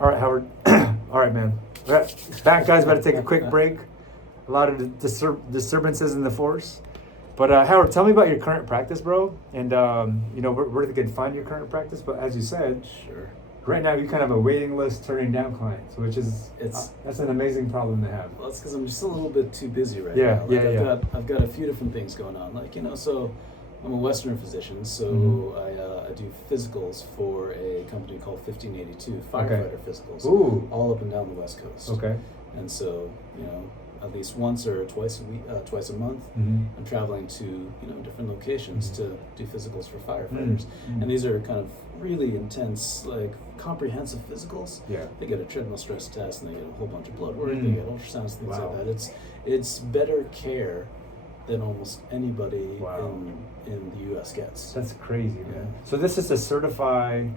All right, Howard. All right, man. Back, guys. About to take a quick break. A lot of disturbances in the force. But Howard, tell me about your current practice, bro. And where they can find your current practice. But as you said, Sure. Right now you kind of have a waiting list turning down clients, which is that's an amazing problem to have. Well, it's because I'm just a little bit too busy right now. I've got a few different things going on. So I'm a Western physician, so I do physicals for a company called 1582 Firefighter Physicals, all up and down the West Coast. Okay. And so at least once or twice a month, I'm traveling to different locations to do physicals for firefighters, and these are kind of really intense, like comprehensive physicals. Yeah. They get a treadmill stress test, and they get a whole bunch of blood work. They get ultrasounds, things like that. It's better care than almost anybody in the U.S. gets. That's crazy, man. So this is to certify.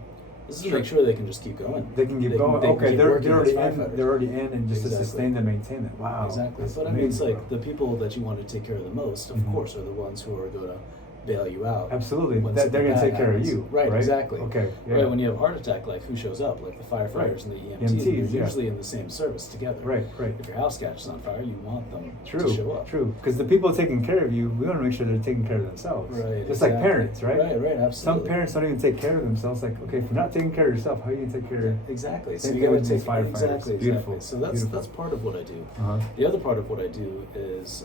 This is to make sure they can just keep going. They can keep going. Okay, they're already in, and just to Exactly. sustain and maintain it. Wow. Exactly. That's But I mean, it's amazing, like the people that you want to take care of the most, of course, are the ones who are going to bail you out. Absolutely. when They're going to take care of happens. you. Right, exactly. Okay. Yeah. Right, when you have a heart attack, like who shows up? Like the firefighters and the EMTs. They're usually in the same service together. Right. If your house catches on fire, you want them True. to show up. True. Because the people taking care of you, we want to make sure they're taking care of themselves. Right. Just like parents, right? Right, absolutely. Some parents don't even take care of themselves. Like, okay, if you're not taking care of yourself, how are you going to take care of Exactly. So Same you thing got with to these take firefighters. exactly. Beautiful. So that's part of what I do. Uh-huh. The other part of what I do is,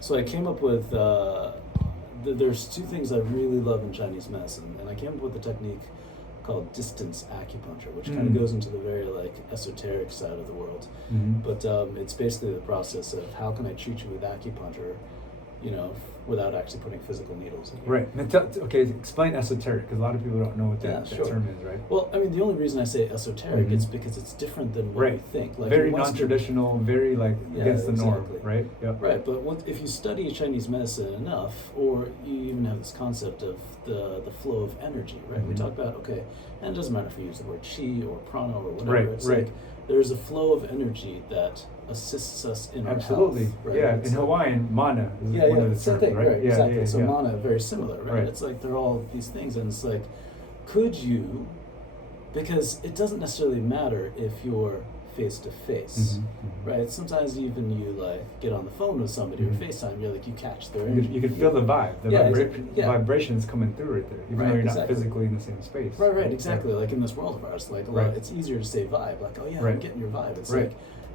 so I came up with. There's two things I really love in Chinese medicine, and I came up with a technique called distance acupuncture, which kind of goes into the very like esoteric side of the world. But it's basically the process of how can I treat you with acupuncture, without actually putting physical needles in you. Right. Now okay, explain esoteric, because a lot of people don't know what that term is, right? Well, I mean, the only reason I say esoteric is because it's different than what you think. Like very non-traditional, very against the norm, right? Yeah. Right, but if you study Chinese medicine enough, or you even have this concept of the flow of energy, right? We talk about, and it doesn't matter if you use the word chi or prana or whatever. It's like there's a flow of energy that assists us in our health. Right? Yeah, in Hawaiian, mana is one of the same terms, thing, right? Exactly. Yeah, so mana, very similar, right? It's like they're all these things, and it's like, could you? Because it doesn't necessarily matter if you're face to face, right? Sometimes even you like get on the phone with somebody or FaceTime, you're like you catch their energy. You can feel the vibe, the vibrations coming through right there, even though you're not physically in the same space. Right, exactly. Like in this world of ours, like it's easier to say vibe, like I'm getting your vibe. It's like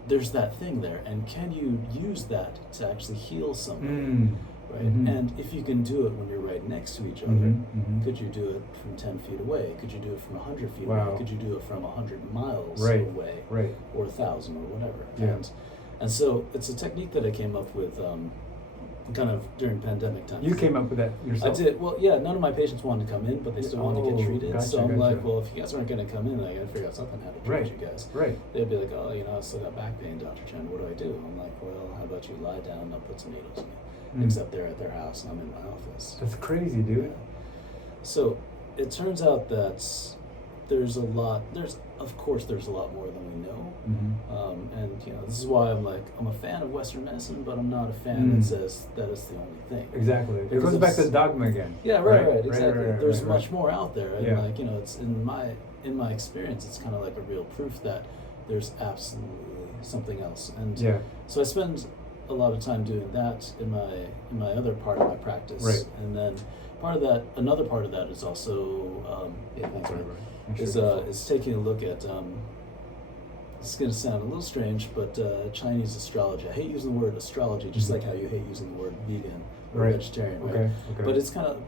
there's that thing there, and can you use that to actually heal somebody? Right? And if you can do it when you're right next to each other, could you do it from 10 feet away? Could you do it from 100 feet away? Could you do it from 100 miles away? Or 1,000 or whatever? And so it's a technique that I came up with kind of during pandemic times. You came up with that yourself? I did. Well, yeah, none of my patients wanted to come in, but they still wanted to get treated. Gotcha, so I'm like, well, if you guys aren't going to come in, I got to figure out something how to treat you guys. They'd be like, oh, I still got back pain, Dr. Chen. What do I do? I'm like, well, how about you lie down and I'll put some needles in you. Except they're at their house and I'm in my office. That's crazy, dude. Yeah. So it turns out that there's a lot more than we know. And this is why I'm a fan of Western medicine, but I'm not a fan that says that it's the only thing. Exactly. It goes back to dogma again. Yeah, right, exactly. There's much more out there. And it's in my experience, it's kind of like a real proof that there's absolutely something else. And so I spend a lot of time doing that in my other part of my practice. And then another part of that is also is taking a look at this is going to sound a little strange, but Chinese astrology. I hate using the word astrology, just like how you hate using the word vegan or vegetarian, right? Okay. But it's kind of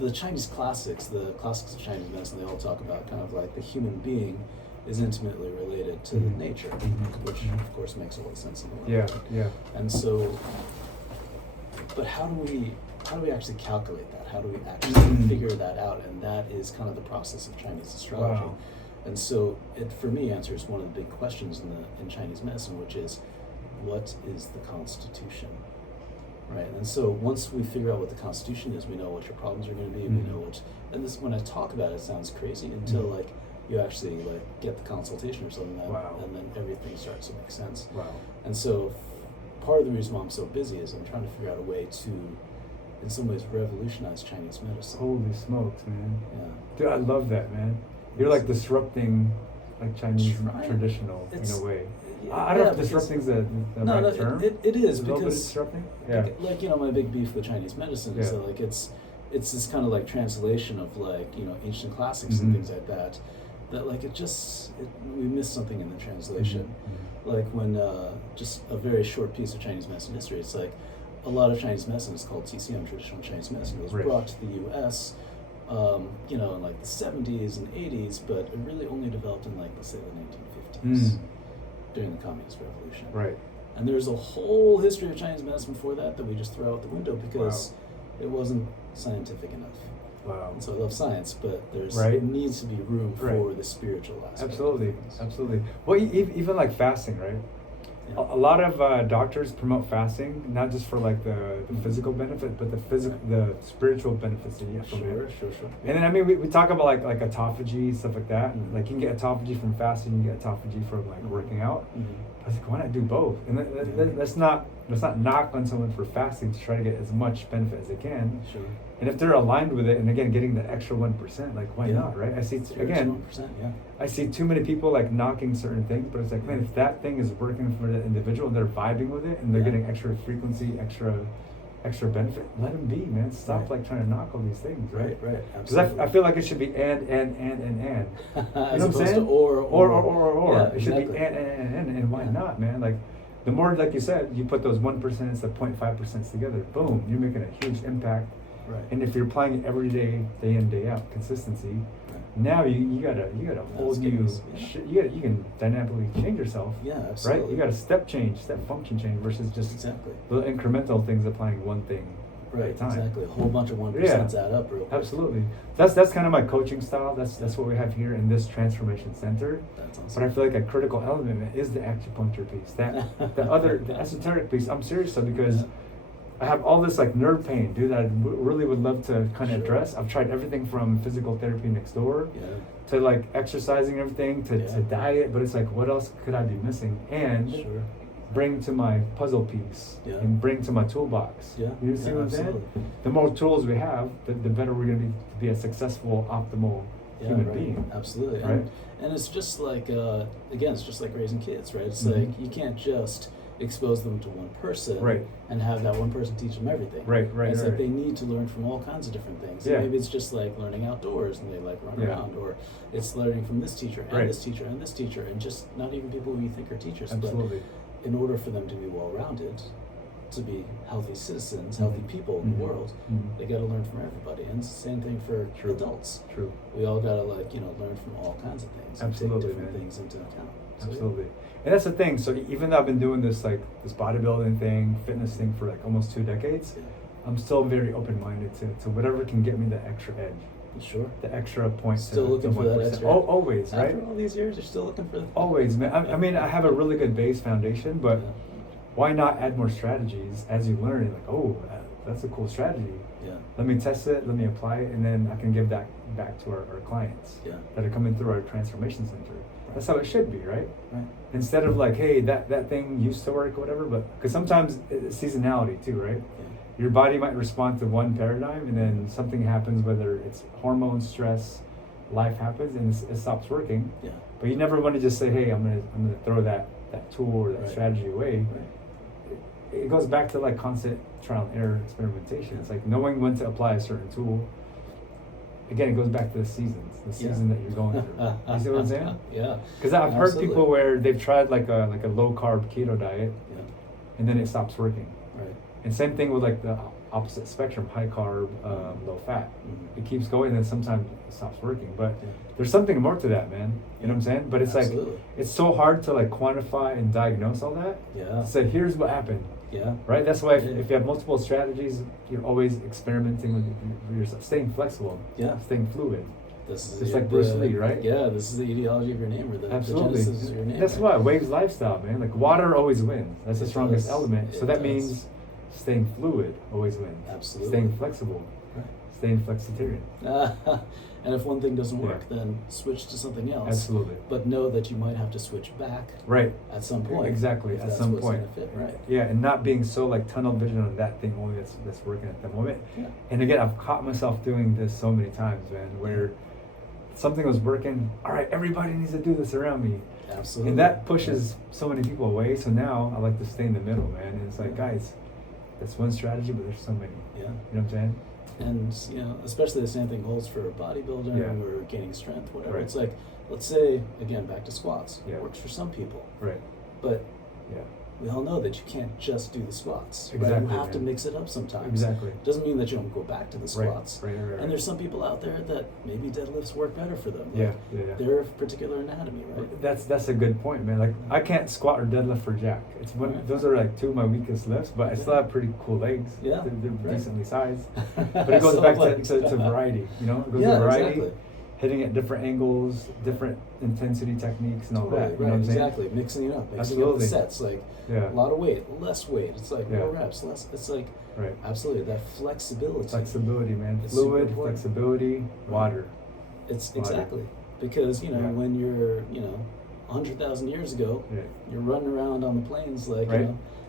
the Chinese classics, the classics of Chinese medicine, they all talk about kind of like the human being is intimately related to nature, which of course makes all the sense in the world. Yeah. And so, but how do we actually calculate that? How do we actually figure that out? And that is kind of the process of Chinese astrology. Wow. And so it, for me, answers one of the big questions in Chinese medicine, which is, what is the Constitution? Right, and so once we figure out what the Constitution is, we know what your problems are going to be. We know and this, when I talk about it, it sounds crazy until you actually get the consultation or something, and then everything starts to make sense. Wow. And so part of the reason why I'm so busy is I'm trying to figure out a way to in some ways revolutionized Chinese medicine. Holy smokes, man. Yeah. Dude, I love that, man. You're like disrupting like Chinese traditional in a way. I don't know if disrupting's the right term. It is, a little bit because disrupting. Yeah. like, you know, my big beef with Chinese medicine is that, like, it's this kind of like translation of, like, you know, ancient classics and things like that. That, like, we missed something in the translation. Like, when just a very short piece of Chinese medicine history, it's like a lot of Chinese medicine is called TCM, traditional Chinese medicine. It was brought to the U.S. You know, in like the 70s and 80s, but it really only developed in, like, let's say the 1950s during the Communist Revolution. Right. And there's a whole history of Chinese medicine before that we just throw out the window because it wasn't scientific enough. Wow. And so I love science, but there needs to be room for the spiritual aspect. Absolutely, absolutely. Well, even like fasting, right? Yeah. A lot of doctors promote fasting, not just for like the physical benefit, but the spiritual benefits that you get from it. Sure. And then I mean, we talk about like autophagy, stuff like that. Like you can get autophagy from fasting, you can get autophagy from like working out. I was like, why not do both? And let's not knock on someone for fasting to try to get as much benefit as they can. Sure. And if they're aligned with it, and again, getting the extra 1%, like why not, right? I see I see too many people like knocking certain things, but it's like, man, if that thing is working for the individual and they're vibing with it and they're getting extra frequency, extra benefit, let them be, man. Stop like trying to knock all these things, right? Right. Because I feel like it should be and. You know what I'm saying? To or. Yeah, it should be and why not, man? Like the more, like you said, you put those 1% and the 0.5% together, boom, you're making a huge impact. Right. And if you're applying it every day, day in, day out, consistency, now you got a whole new you can dynamically change yourself. Yeah, absolutely. Right? You got a step function change versus just the incremental things applying one thing at a time. Exactly. A whole bunch of 1% add up real quick. Absolutely. That's kind of my coaching style. That's what we have here in this transformation center. That's awesome. But I feel like a critical element is the acupuncture piece. The esoteric piece. I'm serious though, because I have all this like nerve pain, dude, that I really would love to kind of address. I've tried everything from physical therapy next door to like exercising, everything to diet, but it's like, what else could I be missing? And bring to my puzzle piece and bring to my toolbox. You see what I'm saying? The more tools we have, the better we're going to be a successful, optimal human being. Absolutely. Right? And it's just like, again, it's just like raising kids, right? It's like, you can't just expose them to one person and have that one person teach them everything. It's like they need to learn from all kinds of different things. And maybe it's just like learning outdoors and they like run around, or it's learning from this teacher and this teacher and this teacher, and just not even people who you think are teachers. Absolutely. But in order for them to be well-rounded, to be healthy citizens, healthy people in the world, they got to learn from everybody. And it's the same thing for adults. True. We all got to learn from all kinds of things. Absolutely, and take different things into account. So, absolutely. And that's the thing. So even though I've been doing this this bodybuilding thing, fitness thing for like almost 2 decades, I'm still very open-minded to whatever can get me the extra edge. Sure. The extra point. Still looking for that extra. Always, right? After all these years, you're still looking for that. Always, man. I mean, I have a really good base foundation, but why not add more strategies as you learn? Like, oh, that's a cool strategy. Let me test it, let me apply it, and then I can give that back to our clients that are coming through our transformation center. That's how it should be, right? Instead of like, hey, that thing used to work or whatever, but because sometimes it's seasonality too, right? Your body might respond to one paradigm, and then something happens, whether it's hormones, stress, life happens, and it stops working. But you never want to just say, hey, I'm gonna throw that tool or that strategy away. It goes back to like constant trial and error experimentation. It's like knowing when to apply a certain tool. Again, it goes back to the seasons, season that you're going through. You see what I'm saying? Because I've heard people where they've tried like a low carb keto diet, and then it stops working. And same thing with like the opposite spectrum, high carb, low fat. It keeps going, and then sometimes it stops working. But there's something more to that, man. You know what I'm saying? But it's like it's so hard to like quantify and diagnose all that. So here's what happened. Right. That's why if you have multiple strategies, you're always experimenting with yourself, staying flexible. Staying fluid. This is just like Bruce Lee, right? This is the ideology of your name, or the genesis of your name. That's why Waves lifestyle, man. Like water always wins. That's the strongest element. So that means staying fluid always wins. Absolutely. Staying flexible. staying flexitarian. And if one thing doesn't work, then switch to something else. Absolutely. But know that you might have to switch back. Right. At some point. Exactly. At some point. Fit, right. Yeah, and not being so like tunnel vision on that thing only that's working at the moment. Yeah. And again, I've caught myself doing this so many times, man, where something was working. All right, everybody needs to do this around me. Absolutely. And that pushes so many people away. So now I like to stay in the middle, man. And it's like, guys, that's one strategy, but there's so many. Yeah. You know what I'm saying? And especially the same thing holds for bodybuilding or gaining strength, whatever. Right. It's like, let's say again back to squats. Yeah. It works for some people. Right. But yeah, we all know that you can't just do the squats. Exactly. Right? You have to mix it up sometimes. Exactly. Doesn't mean that you don't go back to the squats. Right. And there's some people out there that maybe deadlifts work better for them. Yeah. Like their particular anatomy, right? That's a good point, man. Like I can't squat or deadlift for jack. It's those are like two of my weakest lifts, but I still have pretty cool legs. Yeah. They're decently sized. But it goes back to variety, you know? It goes to variety. Exactly. Hitting at different angles, different intensity techniques and all that. You know what I'm saying? Exactly. Mixing it up. Mixing up the sets. Like a lot of weight, less weight. It's like more reps, less. It's like absolutely that flexibility. Flexibility, man. It's Fluid, flexibility, water. It's exactly. Because when you're 100,000 years ago, you're running around on the plains like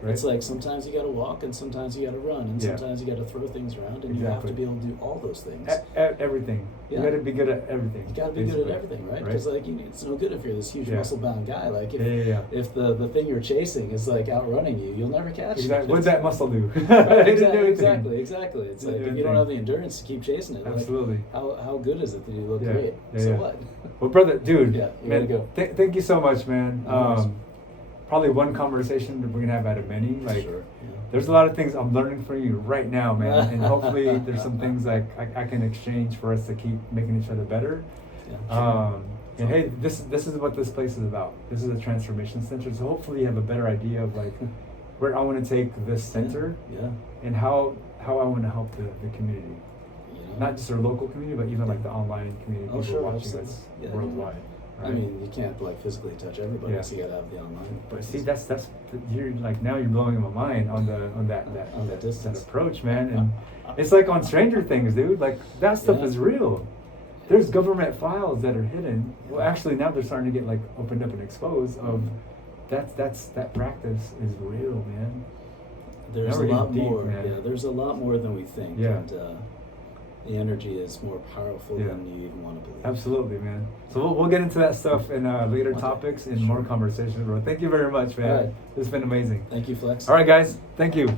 it's like sometimes you got to walk and sometimes you got to run and sometimes you got to throw things around and you have to be able to do all those things. Everything. You got to be good at everything. You got to be good at everything, right? Because like it's no good if you're this huge muscle bound guy. Like if the thing you're chasing is like outrunning you, you'll never catch it. What'd that muscle do? Exactly. It's like if you don't have the endurance to keep chasing it. Absolutely. Like, how good is it that you look great? So what? Well, brother, dude, man, go. Thank you so much, man. Probably one conversation that we're gonna have out of many. Like, there's a lot of things I'm learning from you right now, man, and hopefully there's some things like I can exchange for us to keep making each other better. And hey, this is what this place is about. This is a transformation center, so hopefully you have a better idea of like where I want to take this center, and how I want to help the community, not just our local community, but even like the online community, people watching us worldwide. Right? I mean, you can't like physically touch everybody, so you gotta have the online. But see, that's you're like now you're blowing my mind on that distance approach, man. And it's like on Stranger Things, dude. Like that stuff is real. There's government files that are hidden. Well, actually, now they're starting to get like opened up and exposed. Of that practice is real, man. There's a lot more. Yeah, there's a lot more than we think. Yeah. And, the energy is more powerful than you even want to believe. Absolutely, man. So we'll get into that stuff in later topics and more conversations, bro. Thank you very much, man. Right. It's been amazing. Thank you, Flex. All right, guys. Thank you.